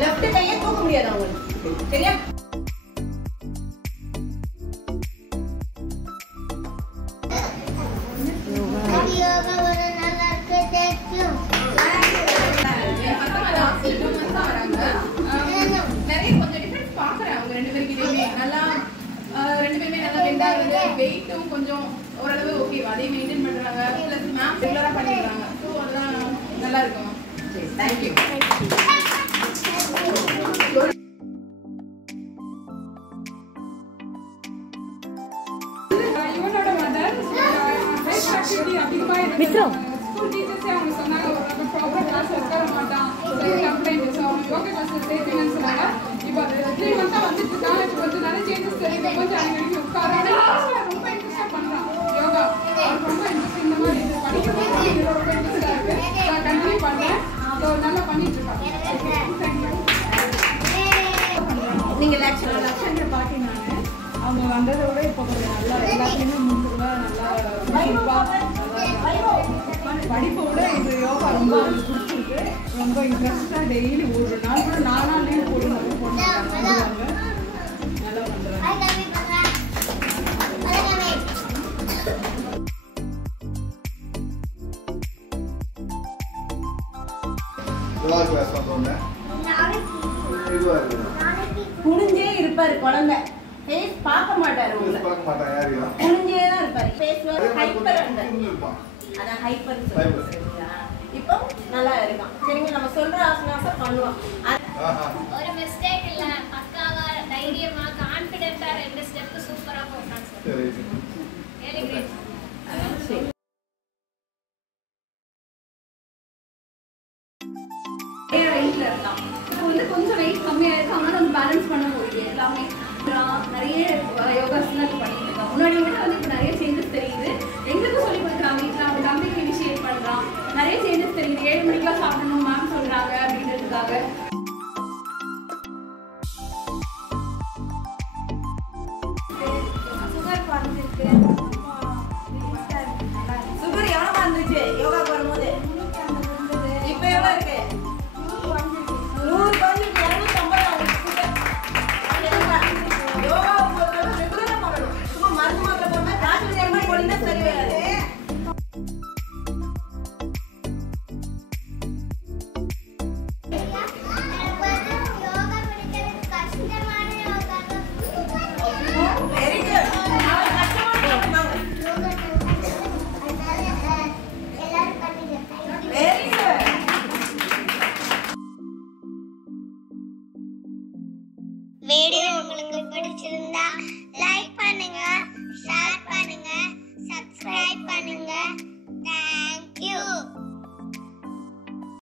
Left கையை தூக்க முடியாது அவங்களுக்கு சரியா நிறைய கொஞ்சம் டிஃபரன்ஸ் பாக்குறேன் அவங்க ரெண்டு பேருக்கிட்டயுமே நல்லா ரெண்டு பேருமே நல்லா பெண்டா இருக்கு வெயிட்டும் கொஞ்சம் ஓரளவு ஓகே அதே மெயின்டைன் பண்றாங்க பிளஸ் மேம் ரெகுலரா பண்ணிடுறாங்க ஸோ அதெல்லாம் நல்லா இருக்கும் சரி தேங்க்யூ இவனோட மதர் அதிகமாக ஸ்கூல் டீச்சர்ஸே அவங்க சொன்னாங்க ஒரு ப்ராப்பர் கிளாஸ் உட்கார மாட்டான் கம்ப்ளைண்ட் ஸோ அவங்க யோகா கிளாஸில் சேர்த்துங்கன்னு சொன்னாங்க இப்போ அது 3 மந்த்தாக வந்துட்டு இருக்கான் இப்போ கொஞ்சம் நிறைய சேஞ்சஸ் தெரியுது கொஞ்சம் அடிக்கடி உட்கார ரொம்ப இன்ட்ரெஸ்டாக பண்ணுறான் யோகா அவருக்கு ரொம்ப இன்ட்ரெஸ்ட் இந்த மாதிரி இது படிக்கிறது ரொம்ப இன்ட்ரெஸ்டாக இருக்குது நான் கண்டினியூ பண்ணுறேன் ஸோ நல்லா பண்ணிட்டு இருக்காங்க நீங்கள் லட்சம் பாட்டி நான் அவங்க வந்ததோட இப்போ கொஞ்சம் நல்லா எல்லாத்தையுமே முன்னுக்குள்ள நல்லா படிப்போட இது யோகா ரொம்ப பிடிச்சிருக்கு ரொம்ப இன்ட்ரெஸ்டாக டெய்லி ஒரு நாள் கூட 4 நாள் லீவ் போட்டு நல்லா பண்ணுவாங்க நல்லா பண்ணுறாங்க குனிஞ்சே இருப்பாரு குழந்தை ஃபேஸ் பார்க்க மாட்டாரு உங்களை குனிஞ்சே தான் இருப்பாரு ஃபேஸ் வந்து ஹைப்பர் அதான் ஹைப்பர் சொல்றீங்களா இப்போ நல்லா இருக்கான் சரிங்க நம்ம சொல்ற ஆசனாசம் பண்ணுவோம் ஒரு மிஸ்டேக் இல்ல பக்காவா தைரியமா கான்ஃபிடென்ட்டா 2 ஸ்டெப் சூப்பரா போறான் சார் வெரி கிரேட் வெயிட்ல இருக்கான் இப்போ வந்து கொஞ்சம் வெயிட் கம்மியா இருக்கு அவனால நம்ம பேலன்ஸ் பண்ண முடியுது எல்லாமே நிறைய யோகாசனம் பண்ணிட்டு இருக்கான் முன்னாடி விட வந்து இப்போ நிறைய சேஞ்சஸ் தெரியுது எங்களுக்கும் சொல்லி கொடுக்குறாங்க வீட்டில் அவங்க தம்பிக்கு இனிஷியேட் பண்ணுறான் நிறைய சேஞ்சஸ் தெரியுது 7 மணிக்கெல்லாம் சாப்பிடணும் மேம் சொல்றாங்க அப்படின்றதுக்காக சுகர் எவ்வளோ வந்துச்சு யோகா வரும்போது இப்போ எவ்வளோ இருக்கு 100 குறைஞ்சிருக்கு 250 யோகா ரெகுலரா பண்ணணும் சும்மா மருந்து மாத்திரை போனா ராத்திரி நேரமா போனீங்கன்னா சரி வராது வீடியோ உங்களுக்கு பிடிச்சிருந்தா லைக் பண்ணுங்க, ஷேர் பண்ணுங்க, சப்ஸ்கிரைப் பண்ணுங்க.